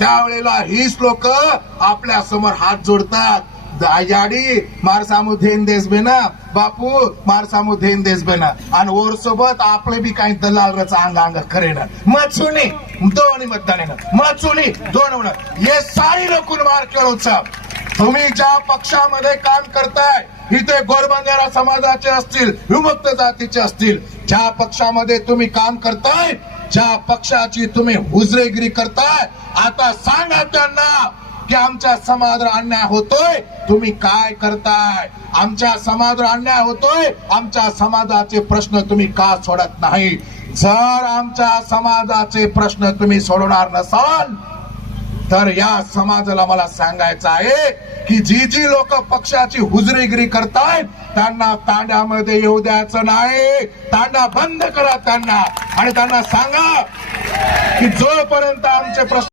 त्यावेळेला हीच लोक आपल्या समोर हात जोडतात, याडी मारसामू धेन देस बेना बापू मारसामू धेन देस बेना, आणि ओर सोबत आपले बी काही दलाल रच अंग अंग खरेन मचुनी दोन्ही मतदान मचुनी दोन हे सारी लोकून मार खेळूचा. तुम्ही ज्या पक्षामध्ये काम करताय, इथे गोरबंजारा समाजाचे असतील, विमुक्त जातीचे असतील, ज्या पक्षामध्ये तुम्ही काम करताय, ज्या पक्षाची तुम्ही हुजरेगिरी करताय, आता सांगा त्यांना की आमच्या समाजावर अन्याय होतोय, तुम्ही काय करताय? आमच्या समाजावर अन्याय होतोय, आमच्या समाजाचे प्रश्न तुम्ही का सोडत नाही? जर आमच्या समाजाचे प्रश्न तुम्ही सोडवणार नसाल तर या समाजाला मला सांगायचं आहे की जी लोक पक्षाची हुजरीगिरी करतायत त्यांना तांड्यामध्ये येऊ द्यायचं नाही. तांडा बंद करा त्यांना आणि त्यांना सांगा की जोपर्यंत आमचे प्रश्न